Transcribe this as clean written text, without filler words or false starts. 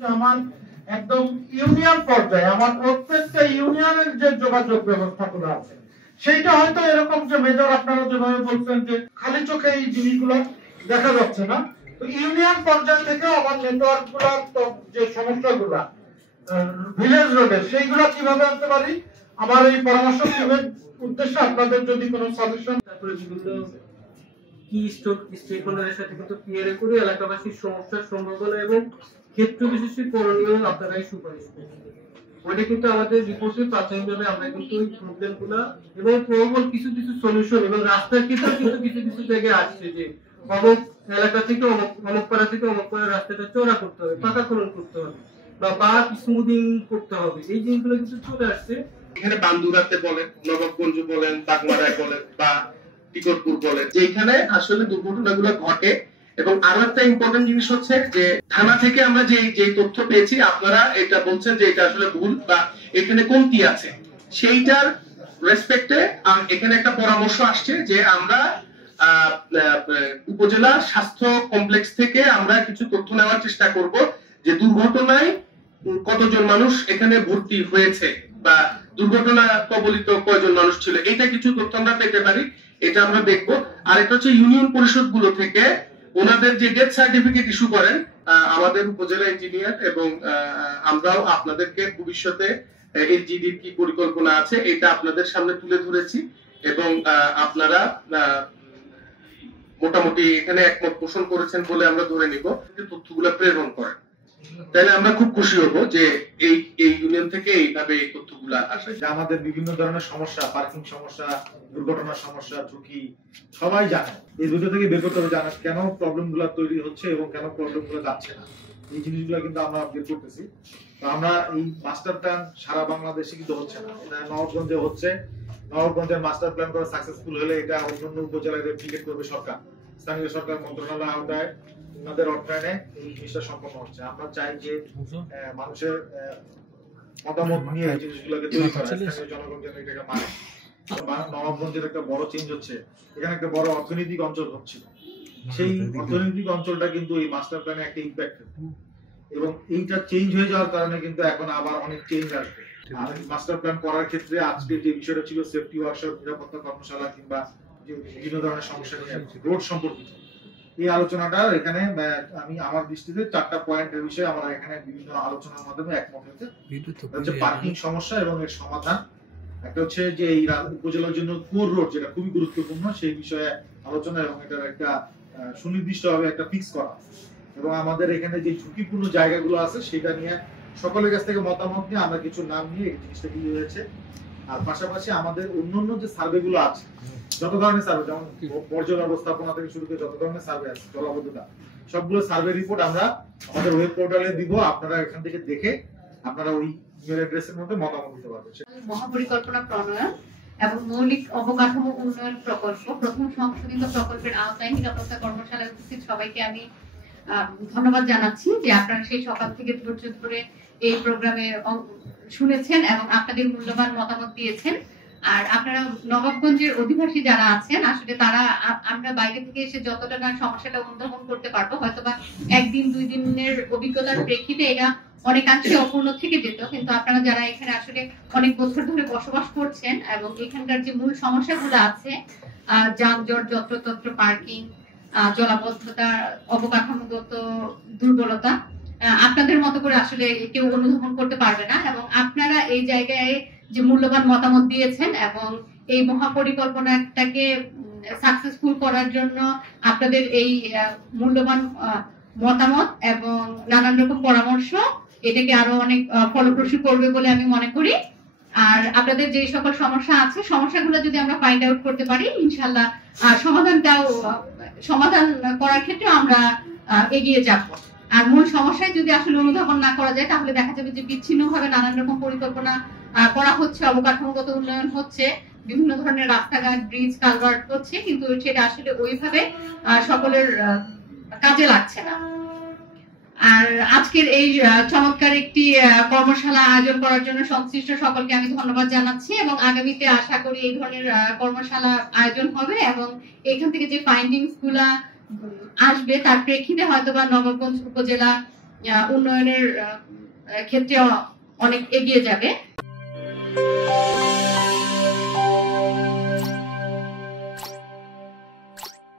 যে আমার একদম ইউনিয়ন পর্যায়ে আমার প্রত্যেকটা ইউনিয়নের যে যোগাযোগ ব্যবস্থাগুলো আছে সেইটা হয়তো এরকম যে মেজর আপনারা যেভাবে বলছেন যে খালি চোখে এই জিনিসগুলো দেখা যাচ্ছে না, তো ইউনিয়ন পর্যায় থেকে আমার নেটওয়ার্ক গুলার যে সমস্যাগুলা ভিলেজ রোডের সেইগুলো কিভাবে আনতে পারি, আমার এই পরামর্শ টিমের উদ্দেশ্যে আপনাদের যদি কোনো সাজেশন। তারপরে বিভিন্ন কি স্টেক হোল্ডারের সাথে কিন্তু ক্লিয়ার করে এলাকাবাসীর সমস্যার সম্ভাবনা এবং ক্ষেত্র বিশেষে করণীয় আপনারাই সুপারিশ করছেন। ওইটা কিন্তু আমাদের রিপোর্টে প্রাথমিকভাবে আমরা কিন্তু ওই প্রবলেমগুলো এবং প্রবল কিছু কিছু সলিউশন এবং রাস্তার ক্ষেত্রেও কিন্তু কিছু কিছু জায়গায় আসছে যে অমুক এলাকা থেকে অমুক পাড়া থেকে অমুক পাড়ার রাস্তাটা চওড়া করতে হবে, পাকাকরণ করতে হবে বা স্মুদিং করতে হবে, এই জিনিসগুলো কিন্তু চলে আসছে। এখানে বান্দুরাতে বলেন, নবাবগঞ্জ বলেন, বাগমারায় বলেন বা টিকরপুর বলেন, যেখানে আসলে দুর্ঘটনাগুলো ঘটে। এবং আরো একটা ইম্পর্টেন্ট জিনিস হচ্ছে যে থানা থেকে আমরা যে তথ্য পেয়েছি, আপনারা এটা বলছেন যে এটা আসলে ভুল বা এখানে কমতি আছে, সেইটার রেসপেক্টে এখানে একটা পরামর্শ আসছে যে আমরা উপজেলা স্বাস্থ্য কমপ্লেক্স থেকে আমরা কিছু তথ্য নেওয়ার চেষ্টা করব যে দুর্ঘটনায় কতজন মানুষ এখানে ভর্তি হয়েছে বা দুর্ঘটনা কবলিত কয়জন মানুষ ছিল, এটা কিছু তথ্য আমরা পেতে পারি, এটা আমরা দেখবো। আর একটা হচ্ছে ইউনিয়ন পরিষদ গুলো থেকে ওনাদের যে ডেথ সার্টিফিকেট ইস্যু করেন আমাদের উপজেলা ইঞ্জিনিয়ার এবং আমরাও আপনাদেরকে ভবিষ্যতে এলজিডির কি পরিকল্পনা আছে এটা আপনাদের সামনে তুলে ধরেছি এবং আপনারা মোটামুটি এখানে একমত পোষণ করেছেন বলে আমরা ধরে নিব। তথ্যগুলো প্রেরণ করেন, তাহলে আমরা খুব খুশি হব যে এই ইউনিয়ন থেকে এইভাবে এই তথ্যগুলা আসে। আমাদের বিভিন্ন ধরনের সমস্যা, পার্কিং সমস্যা, দুর্ঘটনার সমস্যা, ঝুঁকি সবাই জানে। এই দুটো থেকে বের করতে হবে জানা কেন প্রবলেম গুলা তৈরি হচ্ছে এবং কেন প্রবলেম গুলো যাচ্ছে না, এই জিনিসগুলো কিন্তু আমরা বের করতেছি। তো আমরা এই মাস্টার প্ল্যান সারা বাংলাদেশে কিন্তু হচ্ছে না, এটা নবাবগঞ্জে হচ্ছে। নবাবগঞ্জের মাস্টার প্ল্যান করা সাকসেসফুল হলে এটা অন্যান্য উপজেলায় রেপ্লিকেট করবে সরকার, স্থানীয় সরকার মন্ত্রণালয় আওতায় ওনাদের অর্থায়নে এই জিনিসটা সম্পন্ন হচ্ছে। আমরা চাই যে মানুষের মতামত নিয়ে এই জিনিসগুলোকে তৈরি করা, স্থানীয় জনগণ যেন এটাকে মানে। নবাবগঞ্জের একটা বড় চেঞ্জ হচ্ছে, এখানে একটা বড় অর্থনৈতিক অঞ্চল হচ্ছে, সেই অর্থনৈতিক অঞ্চলটা কিন্তু এই মাস্টার প্ল্যানে একটা ইম্প্যাক্ট, এবং এইটা চেঞ্জ হয়ে যাওয়ার কারণে কিন্তু এখন আবার অনেক চেঞ্জ আসবে। আর মাস্টার প্ল্যান করার ক্ষেত্রে আজকে যে বিষয়টা ছিল সেফটি ওয়ার্কশপ, নিরাপত্তা কর্মশালা কিংবা বিভিন্ন ধরনের সমস্যা নিয়ে রোড সম্পর্কিত এই আলোচনাটা এখানে আমি আমার দৃষ্টিতে 4টা পয়েন্টের বিষয়ে আমরা এখানে বিভিন্ন আলোচনার মাধ্যমে একমত হচ্ছে। পার্কিং সমস্যা এবং এর সমাধান, একটা হচ্ছে যে এই উপজেলার জন্য কোর রোড যেটা খুবই গুরুত্বপূর্ণ সেই বিষয়ে আলোচনা এবং এটার একটা সুনির্দিষ্টভাবে একটা ফিক্স করা, এবং আমাদের এখানে যে ঝুঁকিপূর্ণ জায়গাগুলো আছে সেটা নিয়ে সকলের কাছ থেকে মতামত নিয়ে আমরা কিছু নাম নিয়ে এই জিনিসটা কি হয়েছে। আর পাশাপাশি আমাদের অন্যান্য যে সার্ভে গুলো আছে, যত ধরনের সার্ভে, যেমন বর্জ্য ব্যবস্থাপনা থেকে শুরু করে যত ধরনের সার্ভে আছে, জলাবদ্ধতা, সবগুলো সার্ভে রিপোর্ট আমরা আমাদের ওয়েব পোর্টালে দিব। আপনারা এখান থেকে দেখে আপনারা ওই ইমেল অ্যাড্রেসের মধ্যে মতামত দিতে পারবেন। মহাপরিকল্পনা প্রণয়ন এবং মৌলিক অবকাঠামো উন্নয়ন প্রকল্প প্রথম সংশোধিত প্রকল্পের আওতায় নিরাপত্তা কর্মশালায় উপস্থিত সবাইকে আমি ধন্যবাদ জানাচ্ছি যে আপনারা সেই সকাল থেকে ধৈর্য ধরে এই প্রোগ্রামে শুনেছেন এবং আপনাদের মূল্যবান মতামত দিয়েছেন। আর আপনারা নবাবগঞ্জের অধিবাসী যারা আছেন, আসলে তারা আমরা বাইরে থেকে এসে যতটা না সমস্যাটা অনুধাবন করতে পারবো, হয়তোবা 1 দিন 2 দিনের অভিজ্ঞতার প্রেক্ষিতে এটা অনেকাংশে অপূর্ণ থেকে যেত, কিন্তু আপনারা যারা এখানে আসলে অনেক বছর ধরে বসবাস করছেন এবং এখানকার যে মূল সমস্যাগুলো আছে, যানজট, যত্রতত্র পার্কিং, জলাবদ্ধতা, অবকাঠামোগত দুর্বলতা, আপনাদের মতো করে আসলে কেউ অনুধাবন করতে পারবে না। এবং আপনারা এই জায়গায় যে মূল্যবান মতামত দিয়েছেন এবং এই মহাপরিকল্পনাটাকে সাকসেসফুল করার জন্য আপনাদের এই মূল্যবান মতামত এবং নানান রকম পরামর্শ এটাকে আরো অনেক ফলপ্রসূ করবে বলে আমি মনে করি। আর আপনাদের যে সকল সমস্যা আছে, সমস্যাগুলো যদি আমরা ফাইন্ড আউট করতে পারি, ইনশাআল্লাহ সমাধান করার ক্ষেত্রে আমরা এগিয়ে যাব। আর মূল সমস্যায় যদি আসলে অনুধাবন না করা যায়, তাহলে দেখা যাবে যে বিচ্ছিন্নভাবে নানান রকম পরিকল্পনা করা হচ্ছে, অবকাঠামোগত উন্নয়ন হচ্ছে, বিভিন্ন ধরনের রাস্তাঘাট, ব্রিজ, কালভার্ট হচ্ছে, কিন্তু সেটা আসলে ওইভাবে সকলের কাজে লাগছে না। আর আজকের এই চমৎকার একটি কর্মশালা আয়োজন করার জন্য সংশ্লিষ্ট সকলকে আমি ধন্যবাদ জানাচ্ছি এবং আগামীতে আশা করি এই ধরনের কর্মশালা আয়োজন হবে এবং এখান থেকে যে ফাইন্ডিংস গুলা আসবে তার প্রেক্ষিতে হয়তোবা নবাবগঞ্জ উপজেলা উন্নয়নের ক্ষেত্রে অনেক এগিয়ে যাবে।